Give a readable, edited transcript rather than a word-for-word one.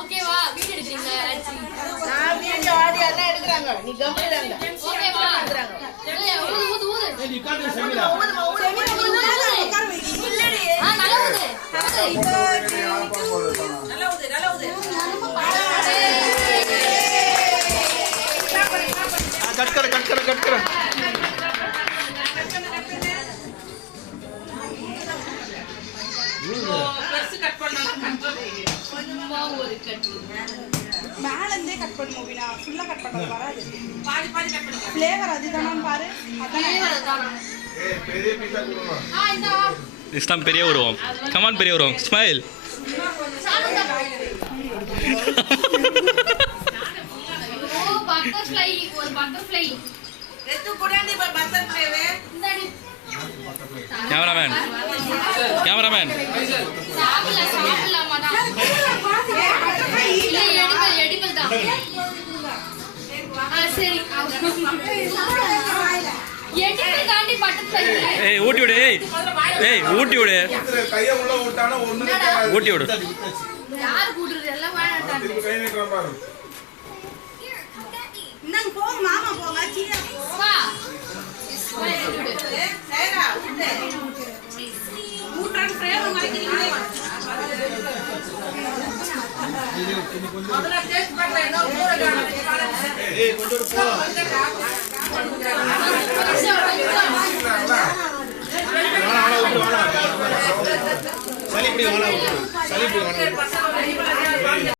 ஓகேவா வீடியோ எடுக்கறீங்க நான் video audio எல்லாம் எடுக்கறாங்க நீ கம்ப்ளீட் ஓகேவா ஊது ஊது நீ காட்டு செமிரா உட்கார வை இல்லடி நல்லா ஊது நல்லா ஊது कट कर ப்ளஸ் கட் பண்ணனும் சும்மா ஒரு கட் மேல இருந்தே கட் பண்ணு மூவினா ஃபுல்லா கட் பண்ண வராது பாதி கட் பண்ணுங்க ஃப்ளேவர் அதுதானா பாரு ஃப்ளேவர் அதான் ஏய் பெரிய பீஸா கொடுங்க இந்த இஸ்லாம் பெரிய உருவம் கமான் பெரிய உருவம் ஸ்மைல் பட்டர்ஃப்ளை ஒரு பட்டர்ஃப்ளை எத்து கொடாண்டி பட்டர்ஃப்ளைவே இந்தாடி கேமராமேன் சாப்பிடலாம் மாட்டா இல்ல எடிபிள் தான் சரி எடிபிள் தாண்டி பட்டர்ஃப்ளை ஏய் ஊட்டி விடு ஏய் ஊட்டி விடு கைய உள்ள விட்டானா ஒண்ணுமே ஊட்டி விடு யார் கூடுறது எல்லாம் வேண்டாம் திருப்பி கை நீட்டறேன் பாரு இந்தாங்க போங்க மாமா போங்க சீனா வா சேரா ஊட்றான் ஃப்ரேம் மறைக்கிறீங்களே முதல்ல டேஸ்ட் பண்ணல ஏதோ ஊற காணும் ஏய் கொஞ்சம் போ சலிப்படி வாடா சலிப்படி வாடா